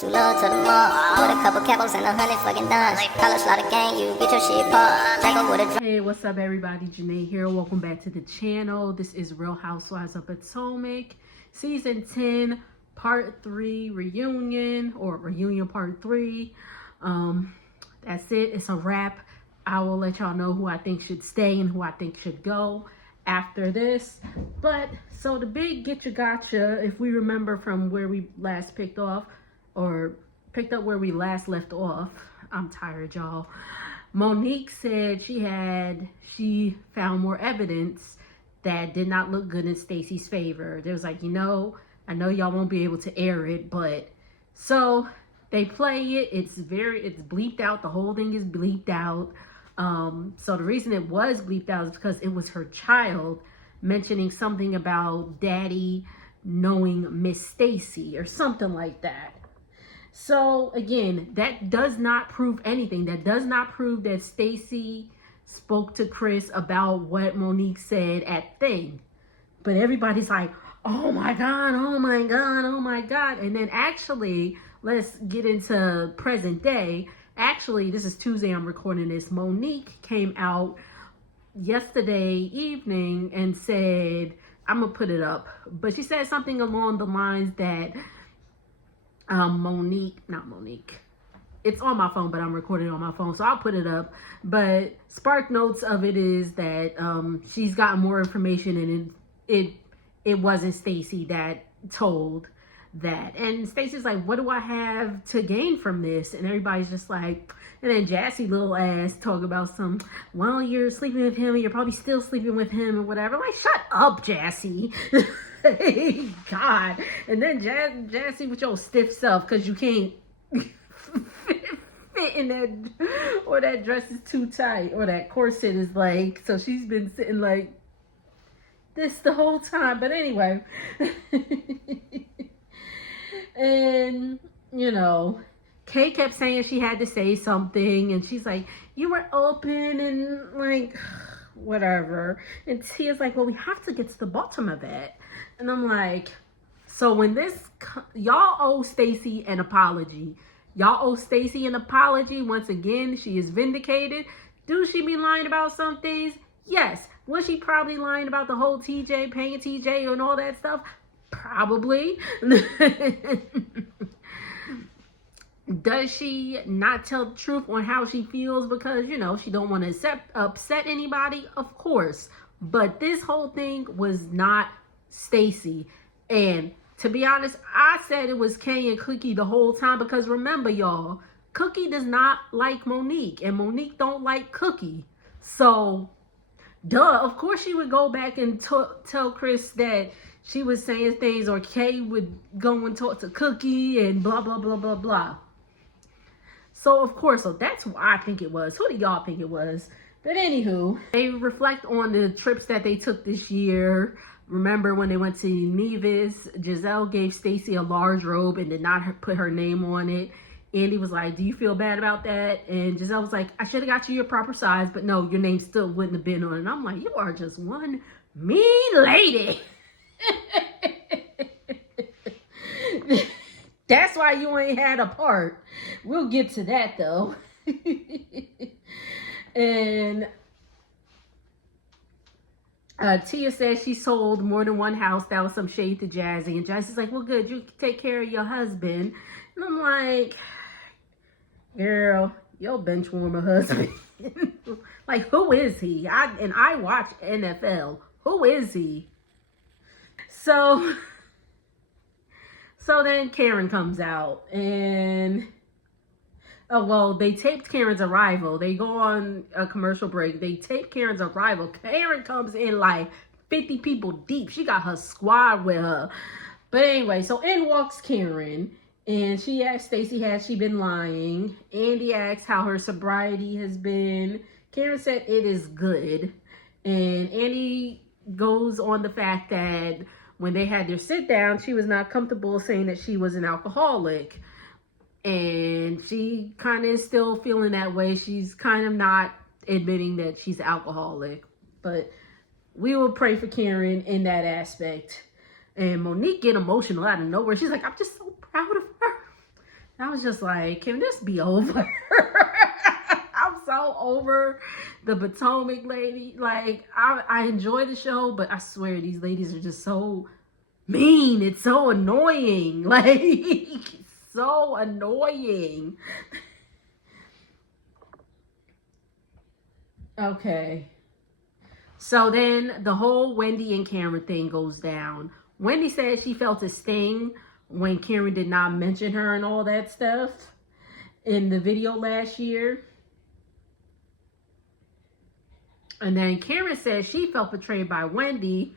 Too low to the mall. With a couple capos and 100 fucking dimes. College slaughter gang, you get your shit popped. Jack up with a drum. Hey, what's up everybody? Janae here. Welcome back to the channel. This is Real Housewives of Potomac, Season 10, Part 3 reunion, or reunion Part 3. That's it. It's a wrap. I will let y'all know who I think should stay and who I think should go after this. But so the big get you gotcha, if we remember from where we last picked off, or picked up where we last left off, I'm tired, y'all. Monique said she found more evidence that did not look good in Stacey's favor. There was like, I know y'all won't be able to air it, but so they play it. It's bleeped out. The whole thing is bleeped out. So the reason it was bleeped out is because it was her child mentioning something about daddy knowing Miss Stacey or something like that. So again, that does not prove anything. That does not prove that Stacey spoke to Chris about what Monique said at thing. But everybody's like, oh my God, oh my God, oh my God. And then actually, let's get into present day. Actually, this is Tuesday, I'm recording this. Monique came out yesterday evening and said, I'm gonna put it up, but she said something along the lines that it's on my phone, but I'm recording it on my phone, so I'll put it up. But spark notes of it is that she's gotten more information, and it wasn't Stacey that told that. And Stacey's like, what do I have to gain from this? And everybody's just like, and then Jassy little ass talk about well, you're sleeping with him and you're probably still sleeping with him or whatever. Like, shut up, Jassy. God. And then Jassy with your stiff self, because you can't fit in that, or that dress is too tight, or that corset is like, so she's been sitting like this the whole time. But anyway. And, Kay kept saying she had to say something, and she's like, you were open and like, whatever. And Tia's like, well, we have to get to the bottom of it. And I'm like, so when y'all owe Stacey an apology. Y'all owe Stacey an apology. Once again, she is vindicated. Do she be lying about some things? Yes. Was she probably lying about the whole TJ, paying TJ and all that stuff? Probably. Does she not tell the truth on how she feels because, she don't want to upset anybody? Of course. But this whole thing was not Stacey. And to be honest, I said it was Kay and Cookie the whole time, because remember, y'all, Cookie does not like Monique and Monique don't like Cookie. So, duh, of course she would go back and tell Chris that she was saying things, or Kay would go and talk to Cookie and blah, blah, blah, blah, blah. So, of course, that's who I think it was. Who do y'all think it was? But anywho, they reflect on the trips that they took this year. Remember when they went to Nevis, Giselle gave Stacey a large robe and did not put her name on it. Andy was like, do you feel bad about that? And Giselle was like, I should have got you your proper size, but no, your name still wouldn't have been on it. And I'm like, you are just one mean lady. That's why you ain't had a part. We'll get to that though. And Tia says she sold more than one house. That was some shade to Jazzy. And Jazzy's like, well, good, you take care of your husband. And I'm like, girl, your bench warmer husband. Like, who is he? I watch NFL. Who is he? So then Karen comes out, and they taped Karen's arrival. They go on a commercial break. They tape Karen's arrival. Karen comes in like 50 people deep. She got her squad with her. But anyway, so in walks Karen, and she asked Stacey, has she been lying? Andy asked how her sobriety has been. Karen said it is good. And Andy goes on the fact that when they had their sit down, she was not comfortable saying that she was an alcoholic. And she kind of is still feeling that way. She's kind of not admitting that she's an alcoholic. But we will pray for Karen in that aspect. And Monique get emotional out of nowhere. She's like, I'm just so proud of her. I was just like, can this be over? I'm so over the Potomac lady. Like, I enjoy the show, but I swear these ladies are just so mean. It's so annoying. Like, so annoying. Okay. So then the whole Wendy and Cameron thing goes down. Wendy said she felt a sting when Cameron did not mention her and all that stuff in the video last year. And then Cameron said she felt betrayed by Wendy,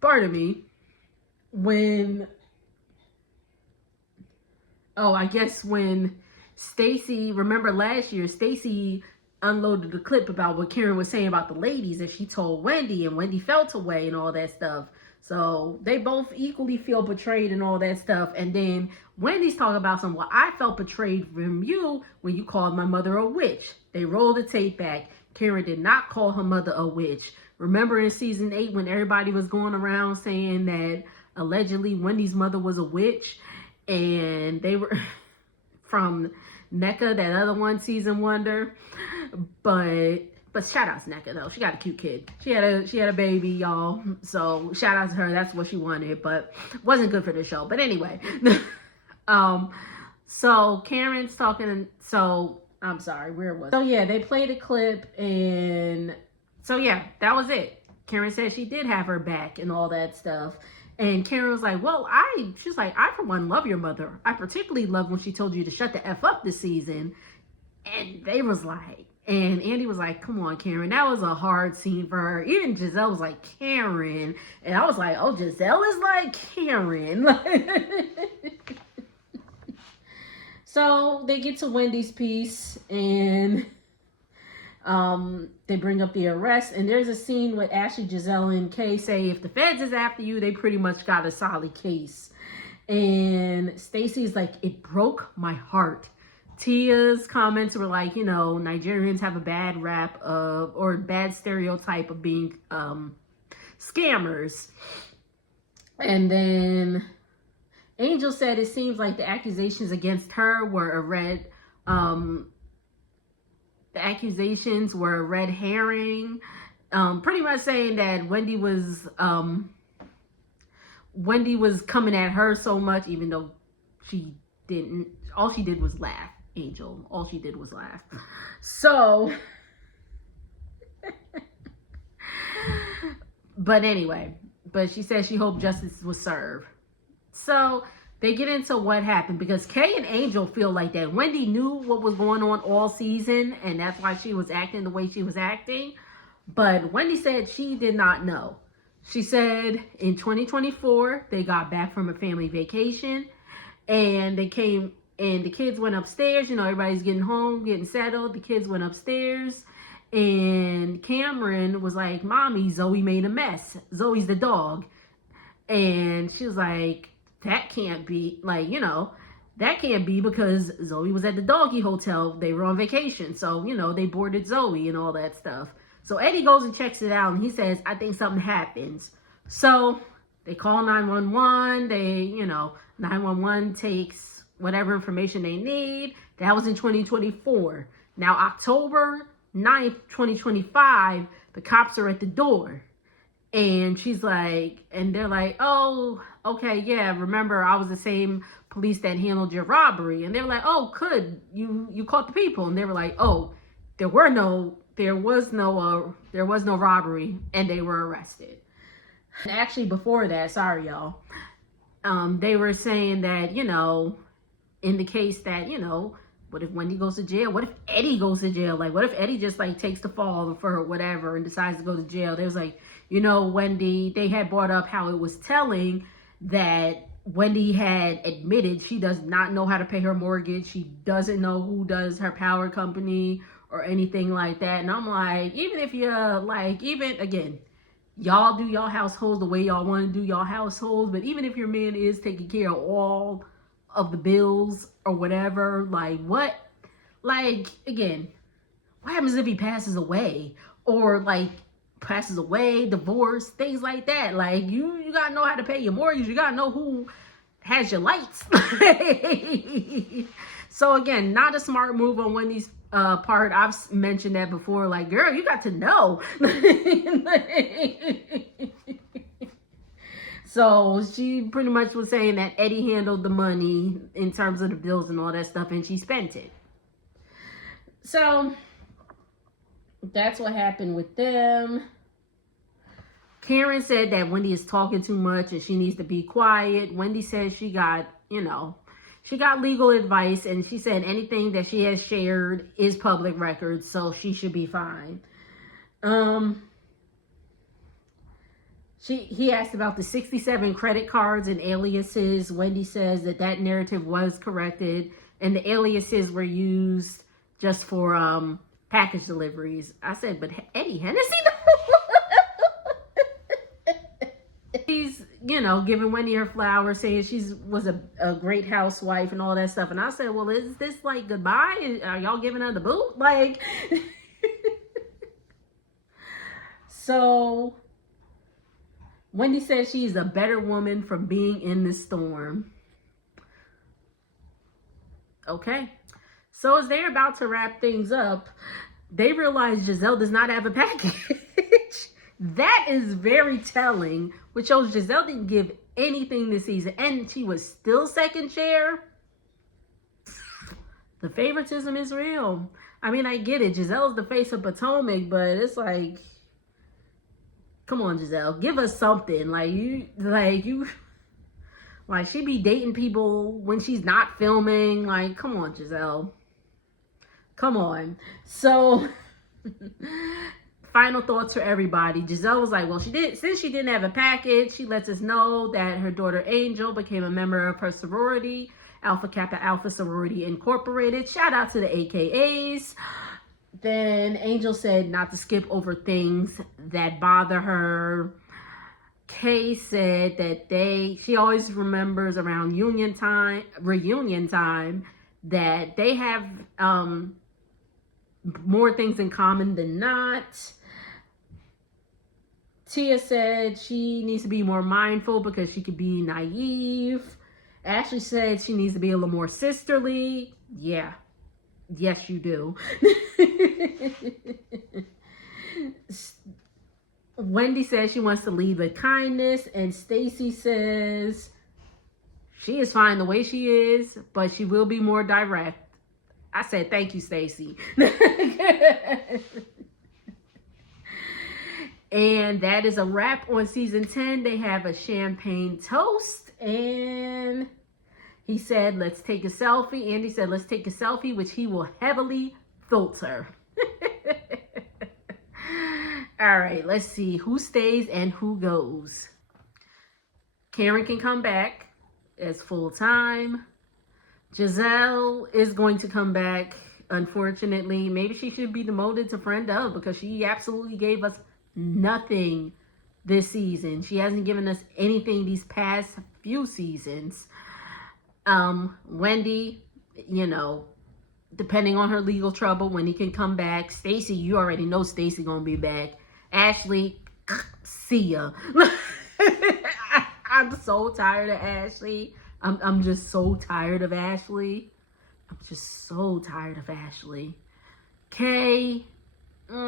pardon me, when, I guess when Stacey, remember last year, Stacey unloaded the clip about what Karen was saying about the ladies that she told Wendy, and Wendy felt away and all that stuff. So they both equally feel betrayed and all that stuff. And then Wendy's talking about well, I felt betrayed from you when you called my mother a witch. They rolled the tape back. Karen did not call her mother a witch. Remember in season 8 when everybody was going around saying that allegedly Wendy's mother was a witch, and they were from NECA, that other one, Season Wonder. But shout out to NECA though. She got a cute kid. She had a baby, y'all. So shout out to her. That's what she wanted, but wasn't good for the show. But anyway, so Karen's talking. So I'm sorry, where was? So yeah, they played a clip, and so yeah, that was it. Karen said she did have her back and all that stuff. And Karen was like, well, she's like, I for one love your mother. I particularly love when she told you to shut the F up this season. And they was like, and Andy was like, come on, Karen, that was a hard scene for her. Even Giselle was like, Karen. And I was like, oh, Giselle is like Karen. So they get to Wendy's piece, and they bring up the arrest, and there's a scene with Ashley, Giselle, and Kay say if the feds is after you, they pretty much got a solid case. And Stacey's like, it broke my heart. Tia's comments were like, Nigerians have a bad rap of, or bad stereotype of being scammers. And then Angel said it seems like the accusations against her were a red herring, pretty much saying that Wendy was coming at her so much, even though she didn't. All she did was laugh. Angel, all she did was laugh. So, but anyway, she said she hoped justice was served. So they get into what happened, because Kay and Angel feel like that Wendy knew what was going on all season, and that's why she was acting the way she was acting. But Wendy said she did not know. She said in 2024, they got back from a family vacation, and they came, and the kids went upstairs. Everybody's getting home, getting settled. The kids went upstairs, and Cameron was like, Mommy, Zoe made a mess. Zoe's the dog. And she was like, that can't be, that can't be, because Zoe was at the doggy hotel. They were on vacation. So, they boarded Zoe and all that stuff. So Eddie goes and checks it out, and he says, I think something happens. So they call 911. 911 takes whatever information they need. That was in 2024. Now, October 9th, 2025, the cops are at the door. And she's like, and they're like, oh, okay, yeah, remember, I was the same police that handled your robbery. And they were like, oh, good, you caught the people. And they were like, oh, there was no robbery, and they were arrested. And actually, before that, sorry, y'all, they were saying that, in the case that, what if Wendy goes to jail? What if Eddie goes to jail? Like, what if Eddie just takes the fall for her, whatever, and decides to go to jail? They was like, Wendy, they had brought up how it was telling that Wendy had admitted she does not know how to pay her mortgage. She doesn't know who does her power company or anything like that. And I'm like, even if you're again, y'all do y'all households the way y'all want to do y'all households, but even if your man is taking care of all of the bills or whatever, again, what happens if he passes away, or passes away, divorce, things like that? You gotta know how to pay your mortgage. You gotta know who has your lights. So again, not a smart move on Wendy's part. I've mentioned that before. Like, girl, you got to know. So she pretty much was saying that Eddie handled the money in terms of the bills and all that stuff, and she spent it. So that's what happened with them. Karen said that Wendy is talking too much and she needs to be quiet. Wendy said she got, she got legal advice, and she said anything that she has shared is public record, so she should be fine. He asked about the 67 credit cards and aliases. Wendy says that narrative was corrected, and the aliases were used just for package deliveries. I said, but Eddie Hennessy? He's, giving Wendy her flowers, saying she was a great housewife and all that stuff. And I said, well, is this like goodbye? Are y'all giving her the boot? Like, so Wendy says she's a better woman from being in the storm. Okay. So as they're about to wrap things up, they realize Giselle does not have a package. That is very telling, which shows Giselle didn't give anything this season, and she was still second chair. The favoritism is real. I mean, I get it. Giselle's the face of Potomac, but it's like, come on, Giselle, give us something. Like she be dating people when she's not filming. Like, come on, Giselle. Come on. So, final thoughts for everybody. Giselle was like, well, since she didn't have a package, she lets us know that her daughter Angel became a member of her sorority, Alpha Kappa Alpha Sorority Incorporated. Shout out to the AKAs. Then Angel said not to skip over things that bother her. Kay said that she always remembers around reunion time, that they have more things in common than not. Tia said she needs to be more mindful because she could be naive. Ashley said she needs to be a little more sisterly. Yeah. Yes, you do. Wendy says she wants to lead with kindness, and Stacy says she is fine the way she is, but she will be more direct. I said, thank you, Stacy. And that is a wrap on season 10. They have a champagne toast, and he said, let's take a selfie. Andy said, let's take a selfie, which he will heavily filter. All right, let's see who stays and who goes. Karen can come back as full-time. Giselle is going to come back, unfortunately. Maybe she should be demoted to friend of, because she absolutely gave us nothing this season. She hasn't given us anything these past few seasons. Wendy, depending on her legal trouble, Wendy can come back. Stacy, you already know Stacy gonna be back. Ashley, see ya. I'm so tired of Ashley. I'm just so tired of Ashley. I'm just so tired of Ashley. Kay, maybe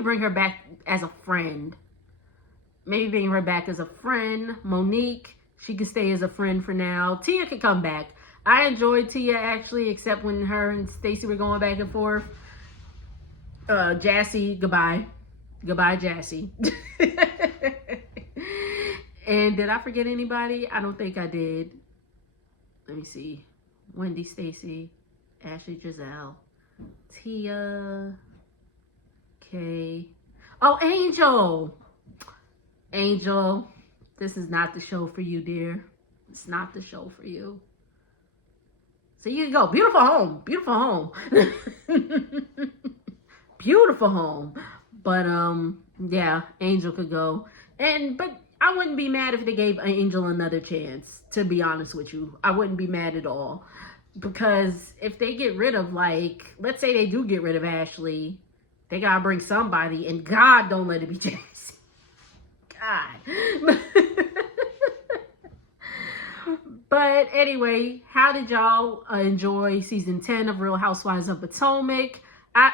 bring her back as a friend. Monique, she can stay as a friend for now. Tia can come back. I enjoyed Tia, actually, except when her and Stacy were going back and forth. Jassy, goodbye. Goodbye, Jassy. And did I forget anybody? I don't think I did. Let me see. Wendy, Stacy, Ashley, Giselle, Tia, Kay. Oh, Angel. Angel, this is not the show for you, dear. It's not the show for you. So you can go. Beautiful home. Beautiful home. Beautiful home. But, yeah, Angel could go. But I wouldn't be mad if they gave Angel another chance, to be honest with you. I wouldn't be mad at all. Because if they get rid of, let's say they do get rid of Ashley, they gotta bring somebody, and God, don't let it be Jason. God. But anyway, how did y'all enjoy season 10 of Real Housewives of Potomac? I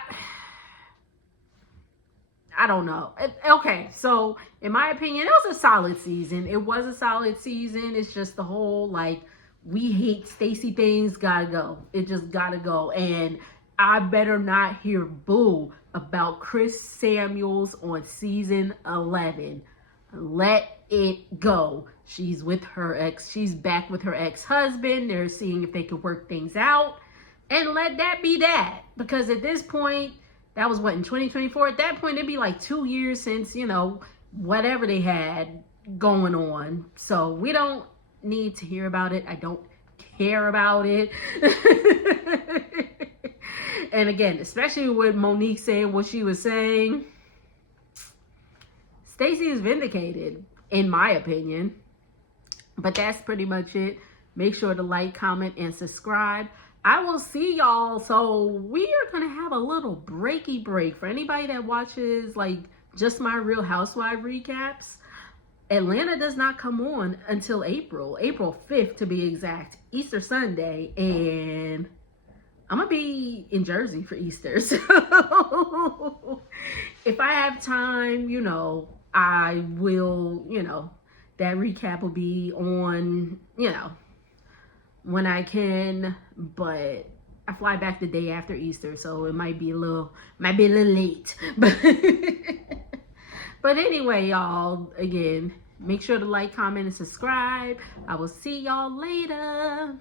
don't know. Okay, so in my opinion, it was a solid season. It was a solid season. It's just the whole like we hate Stacey things gotta go. It just gotta go. And I better not hear boo about Chris Samuels on season 11. Let it go. She's with her ex. She's back with her ex-husband. They're seeing if they can work things out. And let that be that. Because at this point, that was what, in 2024? At that point, it'd be like 2 years since, you know, whatever they had going on. So we don't need to hear about it. I don't care about it. And again, especially with Monique saying what she was saying, Stacey is vindicated, in my opinion. But that's pretty much it. Make sure to like, comment, and subscribe. I will see y'all. So we are going to have a little breaky break. For anybody that watches like just my Real Housewife recaps, Atlanta does not come on until April 5th to be exact, Easter Sunday. And I'm going to be in Jersey for Easter. So if I have time, you know, I will, you know, that recap will be on, you know, when I can, but I fly back the day after Easter, so it might be a little late. But anyway, y'all, again, make sure to like, comment, and subscribe. I will see y'all later.